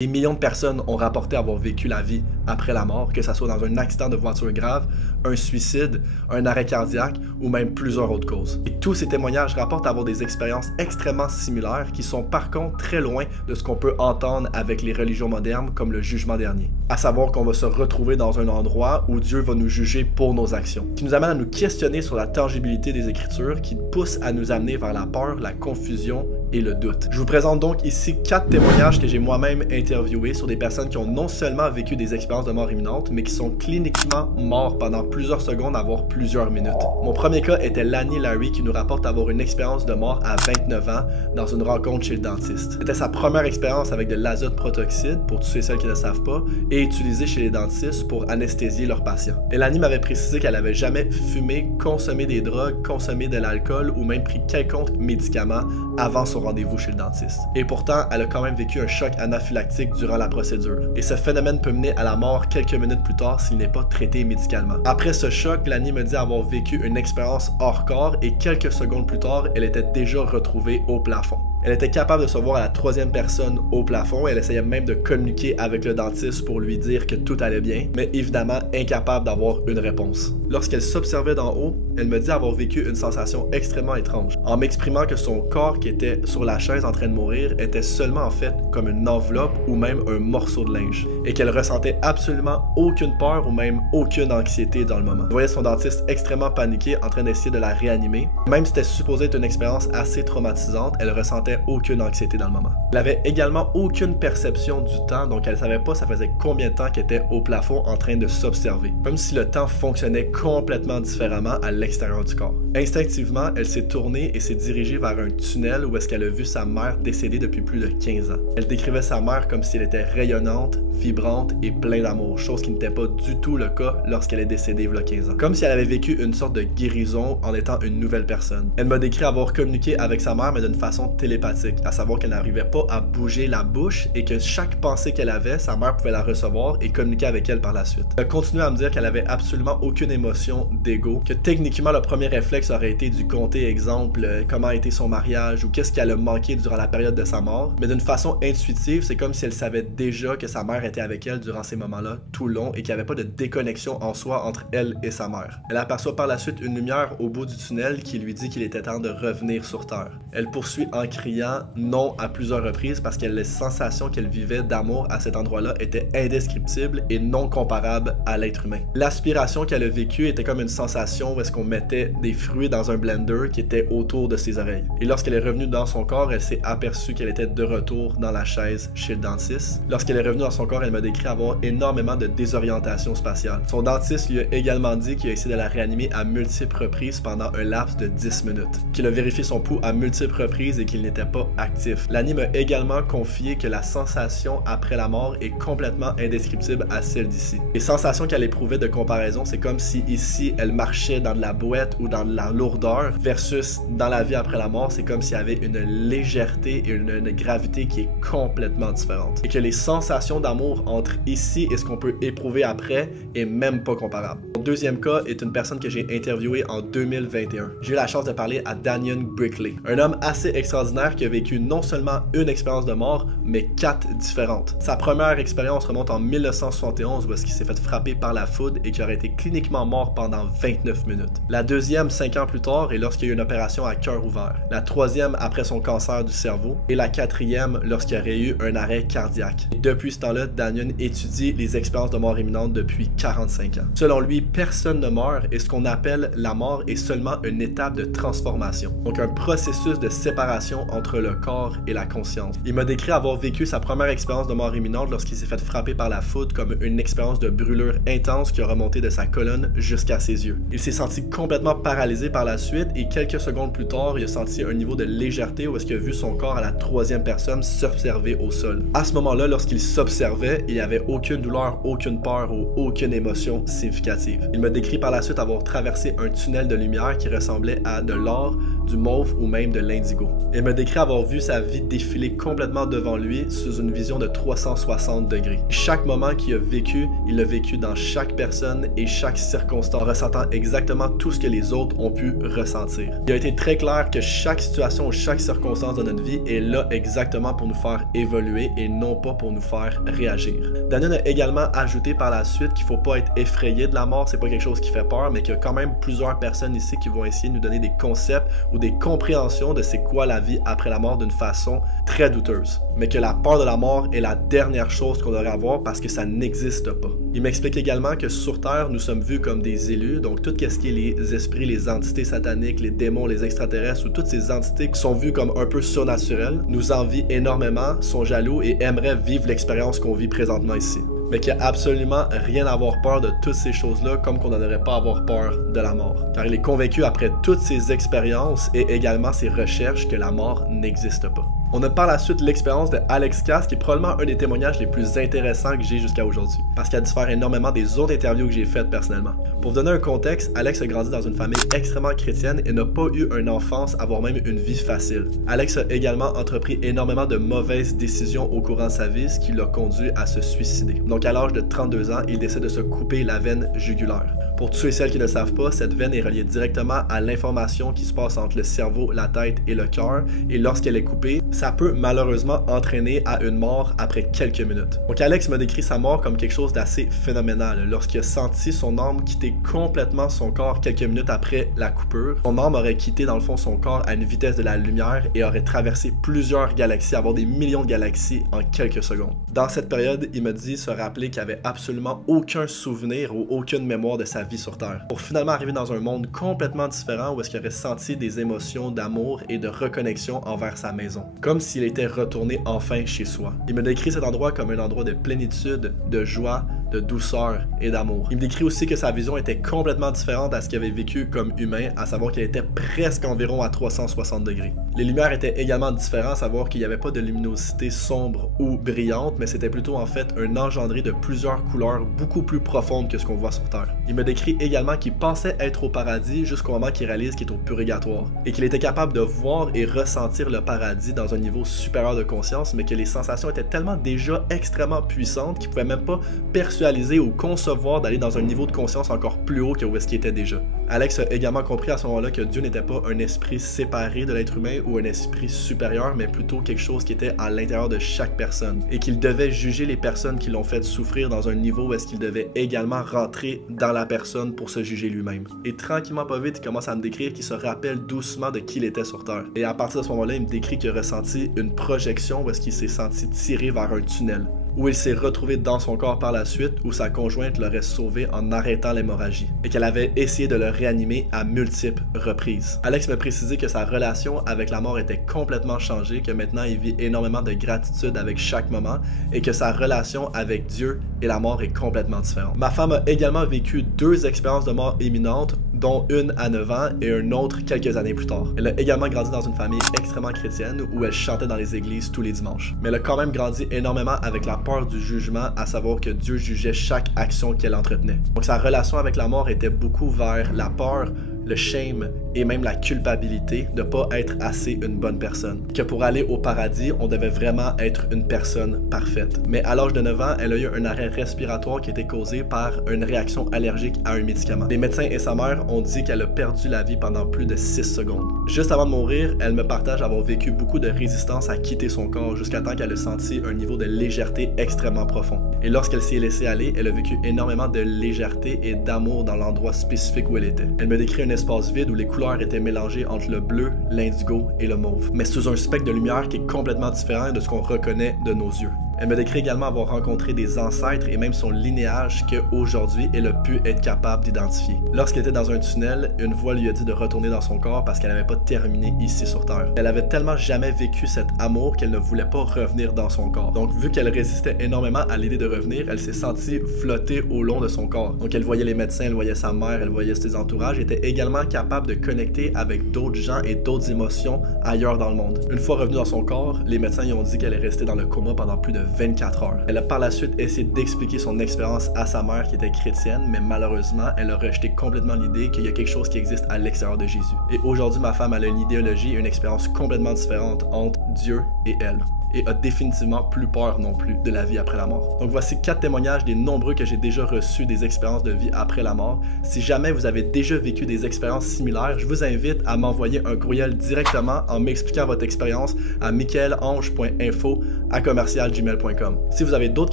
Des millions de personnes ont rapporté avoir vécu la vie après la mort, que ce soit dans un accident de voiture grave, un suicide, un arrêt cardiaque ou même plusieurs autres causes. Et tous ces témoignages rapportent avoir des expériences extrêmement similaires qui sont par contre très loin de ce qu'on peut entendre avec les religions modernes comme le jugement dernier. À savoir qu'on va se retrouver dans un endroit où Dieu va nous juger pour nos actions. Ce qui nous amène à nous questionner sur la tangibilité des Écritures qui poussent à nous amener vers la peur, la confusion et le doute. Je vous présente donc ici 4 témoignages que j'ai moi-même interviewés sur des personnes qui ont non seulement vécu des expériences de mort imminente, mais qui sont cliniquement morts pendant plusieurs secondes, voire plusieurs minutes. Mon premier cas était Lani Larry qui nous rapporte avoir une expérience de mort à 29 ans dans une rencontre chez le dentiste. C'était sa première expérience avec de l'azote protoxyde, pour tous ceux et celles qui ne le savent pas, et utilisé chez les dentistes pour anesthésier leurs patients. Et Lani m'avait précisé qu'elle n'avait jamais fumé, consommé des drogues, consommé de l'alcool ou même pris quelconque médicament avant son rendez-vous chez le dentiste. Et pourtant, elle a quand même vécu un choc anaphylactique durant la procédure. Et ce phénomène peut mener à la mort quelques minutes plus tard s'il n'est pas traité médicalement. Après ce choc, Lani me dit avoir vécu une expérience hors corps et quelques secondes plus tard, elle était déjà retrouvée au plafond. Elle était capable de se voir à la 3e personne au plafond, elle essayait même de communiquer avec le dentiste pour lui dire que tout allait bien, mais évidemment incapable d'avoir une réponse. Lorsqu'elle s'observait d'en haut, elle me dit avoir vécu une sensation extrêmement étrange, en m'exprimant que son corps qui était sur la chaise en train de mourir était seulement en fait comme une enveloppe ou même un morceau de linge, et qu'elle ressentait absolument aucune peur ou même aucune anxiété dans le moment. Je voyais son dentiste extrêmement paniqué en train d'essayer de la réanimer. Même si c'était supposé être une expérience assez traumatisante, elle ressentait aucune anxiété dans le moment. Elle avait également aucune perception du temps, donc elle savait pas ça faisait combien de temps qu'elle était au plafond en train de s'observer, comme si le temps fonctionnait complètement différemment à l'extérieur du corps. Instinctivement, elle s'est tournée et s'est dirigée vers un tunnel où est-ce qu'elle a vu sa mère décédée depuis plus de 15 ans. Elle décrivait sa mère comme si elle était rayonnante, vibrante et pleine d'amour, chose qui n'était pas du tout le cas lorsqu'elle est décédée il y a 15 ans. Comme si elle avait vécu une sorte de guérison en étant une nouvelle personne. Elle m'a décrit avoir communiqué avec sa mère mais d'une façon télépathique, à savoir qu'elle n'arrivait pas à bouger la bouche et que chaque pensée qu'elle avait, sa mère pouvait la recevoir et communiquer avec elle par la suite. Elle continue à me dire qu'elle avait absolument aucune émotion d'ego, que techniquement le premier réflexe aurait été du compter exemple comment a été son mariage ou qu'est-ce qu'elle a manqué durant la période de sa mort, mais d'une façon intuitive, c'est comme si elle savait déjà que sa mère était avec elle durant ces moments-là tout le long et qu'il n'y avait pas de déconnexion en soi entre elle et sa mère. Elle aperçoit par la suite une lumière au bout du tunnel qui lui dit qu'il était temps de revenir sur Terre. Elle poursuit en criant non à plusieurs reprises parce que les sensations qu'elle vivait d'amour à cet endroit-là étaient indescriptibles et non comparables à l'être humain. L'aspiration qu'elle a vécue était comme une sensation où est-ce qu'on mettait des fruits dans un blender qui était autour de ses oreilles. Et lorsqu'elle est revenue dans son corps, elle s'est aperçue qu'elle était de retour dans la chaise chez le dentiste. Lorsqu'elle est revenue dans son corps, elle m'a décrit avoir énormément de désorientation spatiale. Son dentiste lui a également dit qu'il a essayé de la réanimer à multiples reprises pendant un laps de 10 minutes, qu'il a vérifié son pouls à multiples reprises et qu'il n'était pas actif. Lani m'a également confié que la sensation après la mort est complètement indescriptible à celle d'ici. Les sensations qu'elle éprouvait de comparaison, c'est comme si ici elle marchait dans de la boîte ou dans de la lourdeur versus dans la vie après la mort, c'est comme s'il y avait une légèreté et une gravité qui est complètement différente. Et que les sensations d'amour entre ici et ce qu'on peut éprouver après est même pas comparable. Mon deuxième cas est une personne que j'ai interviewée en 2021. J'ai eu la chance de parler à Daniel Brickley, un homme assez extraordinaire qui a vécu non seulement une expérience de mort, mais 4 différentes. Sa première expérience remonte en 1971 où est-ce qu'il s'est fait frapper par la foudre et qui aurait été cliniquement mort pendant 29 minutes. La deuxième 5 ans plus tard et lorsqu'il y a eu une opération à cœur ouvert. La troisième après son cancer du cerveau et la quatrième lorsqu'il y aurait eu un arrêt cardiaque. Et depuis ce temps-là, Daniel étudie les expériences de mort imminente depuis 45 ans. Selon lui, personne ne meurt et ce qu'on appelle la mort est seulement une étape de transformation. Donc un processus de séparation entre le corps et la conscience. Il m'a décrit avoir vécu sa première expérience de mort imminente lorsqu'il s'est fait frapper par la foudre comme une expérience de brûlure intense qui a remonté de sa colonne jusqu'à ses yeux. Il s'est senti complètement paralysé par la suite et quelques secondes plus tard, il a senti un niveau de légèreté où est-ce qu'il a vu son corps à la 3e personne s'observer au sol. À ce moment-là, lorsqu'il s'observait, il n'y avait aucune douleur, aucune peur ou aucune émotion significative. Il m'a décrit par la suite avoir traversé un tunnel de lumière qui ressemblait à de l'or, du mauve ou même de l'indigo. Il m'a décrit décrit avoir vu sa vie défiler complètement devant lui sous une vision de 360 degrés. Chaque moment qu'il a vécu, il l'a vécu dans chaque personne et chaque circonstance, ressentant exactement tout ce que les autres ont pu ressentir. Il a été très clair que chaque situation ou chaque circonstance de notre vie est là exactement pour nous faire évoluer et non pas pour nous faire réagir. Daniel a également ajouté par la suite qu'il ne faut pas être effrayé de la mort, c'est pas quelque chose qui fait peur, mais qu'il y a quand même plusieurs personnes ici qui vont essayer de nous donner des concepts ou des compréhensions de c'est quoi la vie après la mort d'une façon très douteuse. Mais que la peur de la mort est la dernière chose qu'on devrait avoir parce que ça n'existe pas. Il m'explique également que sur Terre, nous sommes vus comme des élus, donc tout ce qui est les esprits, les entités sataniques, les démons, les extraterrestres ou toutes ces entités qui sont vues comme un peu surnaturelles, nous envient énormément, sont jaloux et aimeraient vivre l'expérience qu'on vit présentement ici. Mais qu'il n'y a absolument rien à avoir peur de toutes ces choses-là, comme qu'on n'en devrait pas avoir peur de la mort. Car il est convaincu après toutes ces expériences et également ses recherches que la mort n'existe pas. On a par la suite l'expérience de Alex Cass, qui est probablement un des témoignages les plus intéressants que j'ai jusqu'à aujourd'hui, parce qu'il diffère énormément des autres interviews que j'ai faites personnellement. Pour vous donner un contexte, Alex a grandi dans une famille extrêmement chrétienne et n'a pas eu une enfance, voire même une vie facile. Alex a également entrepris énormément de mauvaises décisions au courant de sa vie, ce qui l'a conduit à se suicider. Donc à l'âge de 32 ans, il décide de se couper la veine jugulaire. Pour tous ceux et celles qui ne le savent pas, cette veine est reliée directement à l'information qui se passe entre le cerveau, la tête et le cœur, et lorsqu'elle est coupée, ça peut malheureusement entraîner à une mort après quelques minutes. Donc Alex m'a décrit sa mort comme quelque chose d'assez phénoménal. Lorsqu'il a senti son âme quitter complètement son corps quelques minutes après la coupure, son âme aurait quitté dans le fond son corps à une vitesse de la lumière et aurait traversé plusieurs galaxies, avoir des millions de galaxies en quelques secondes. Dans cette période, il me dit se rappeler qu'il avait absolument aucun souvenir ou aucune mémoire de sa vie sur Terre, pour finalement arriver dans un monde complètement différent où est-ce qu'il aurait senti des émotions d'amour et de reconnexion envers sa maison, comme s'il était retourné enfin chez soi. Il me décrit cet endroit comme un endroit de plénitude, de joie, de douceur et d'amour. Il me décrit aussi que sa vision était complètement différente à ce qu'il avait vécu comme humain, à savoir qu'elle était presque environ à 360 degrés. Les lumières étaient également différentes, à savoir qu'il n'y avait pas de luminosité sombre ou brillante, mais c'était plutôt en fait un engendré de plusieurs couleurs beaucoup plus profondes que ce qu'on voit sur Terre. Il me décrit également qu'il pensait être au paradis jusqu'au moment qu'il réalise qu'il est au purgatoire, et qu'il était capable de voir et ressentir le paradis dans un niveau supérieur de conscience, mais que les sensations étaient tellement déjà extrêmement puissantes qu'il ne pouvait même pas persualiser ou concevoir d'aller dans un niveau de conscience encore plus haut que où est-ce qu'il était déjà. Alex a également compris à ce moment-là que Dieu n'était pas un esprit séparé de l'être humain ou un esprit supérieur, mais plutôt quelque chose qui était à l'intérieur de chaque personne, et qu'il devait juger les personnes qui l'ont fait souffrir dans un niveau où est-ce qu'il devait également rentrer dans la personne pour se juger lui-même. Et tranquillement pas vite, il commence à me décrire qu'il se rappelle doucement de qui il était sur Terre. Et à partir de ce moment-là, il me décrit qu'il a ressenti une projection où est-ce qu'il s'est senti tiré vers un tunnel, où il s'est retrouvé dans son corps par la suite, où sa conjointe l'aurait sauvé en arrêtant l'hémorragie, et qu'elle avait essayé de le réanimer à multiples reprises. Alex m'a précisé que sa relation avec la mort était complètement changée, que maintenant il vit énormément de gratitude avec chaque moment, et que sa relation avec Dieu et la mort est complètement différente. Ma femme a également vécu 2 expériences de mort imminente, dont une à 9 ans et une autre quelques années plus tard. Elle a également grandi dans une famille extrêmement chrétienne où elle chantait dans les églises tous les dimanches. Mais elle a quand même grandi énormément avec la peur du jugement, à savoir que Dieu jugeait chaque action qu'elle entretenait. Donc sa relation avec la mort était beaucoup vers la peur, le shame et même la culpabilité de ne pas être assez une bonne personne. Que pour aller au paradis, on devait vraiment être une personne parfaite. Mais à l'âge de 9 ans, elle a eu un arrêt respiratoire qui était causé par une réaction allergique à un médicament. Les médecins et sa mère ont dit qu'elle a perdu la vie pendant plus de 6 secondes. Juste avant de mourir, elle me partage avoir vécu beaucoup de résistance à quitter son corps jusqu'à temps qu'elle a senti un niveau de légèreté extrêmement profond. Et lorsqu'elle s'y est laissée aller, elle a vécu énormément de légèreté et d'amour dans l'endroit spécifique où elle était. Elle me décrit un espace vide où les couleurs étaient mélangées entre le bleu, l'indigo et le mauve, mais sous un spectre de lumière qui est complètement différent de ce qu'on reconnaît de nos yeux. Elle me décrit également avoir rencontré des ancêtres et même son linéage qu'aujourd'hui elle a pu être capable d'identifier. Lorsqu'elle était dans un tunnel, une voix lui a dit de retourner dans son corps parce qu'elle n'avait pas terminé ici sur Terre. Elle avait tellement jamais vécu cet amour qu'elle ne voulait pas revenir dans son corps. Donc vu qu'elle résistait énormément à l'idée de revenir, elle s'est sentie flotter au long de son corps. Donc elle voyait les médecins, elle voyait sa mère, elle voyait ses entourages, elle était également capable de connecter avec d'autres gens et d'autres émotions ailleurs dans le monde. Une fois revenue dans son corps, les médecins lui ont dit qu'elle est restée dans le coma pendant plus de 24 heures. Elle a par la suite essayé d'expliquer son expérience à sa mère qui était chrétienne, mais malheureusement, elle a rejeté complètement l'idée qu'il y a quelque chose qui existe à l'extérieur de Jésus. Et aujourd'hui, ma femme, elle a une idéologie et une expérience complètement différente entre Dieu et elle. Et a définitivement plus peur non plus de la vie après la mort. Donc voici 4 témoignages des nombreux que j'ai déjà reçus des expériences de vie après la mort. Si jamais vous avez déjà vécu des expériences similaires, je vous invite à m'envoyer un courriel directement en m'expliquant votre expérience à michaelange.info@gmail.com. Si vous avez d'autres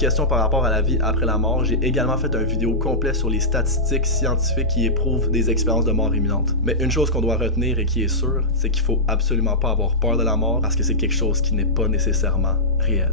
questions par rapport à la vie après la mort, j'ai également fait une vidéo complète sur les statistiques scientifiques qui éprouvent des expériences de mort imminente. Mais une chose qu'on doit retenir et qui est sûre, c'est qu'il faut absolument pas avoir peur de la mort parce que c'est quelque chose qui n'est pas nécessaire réel.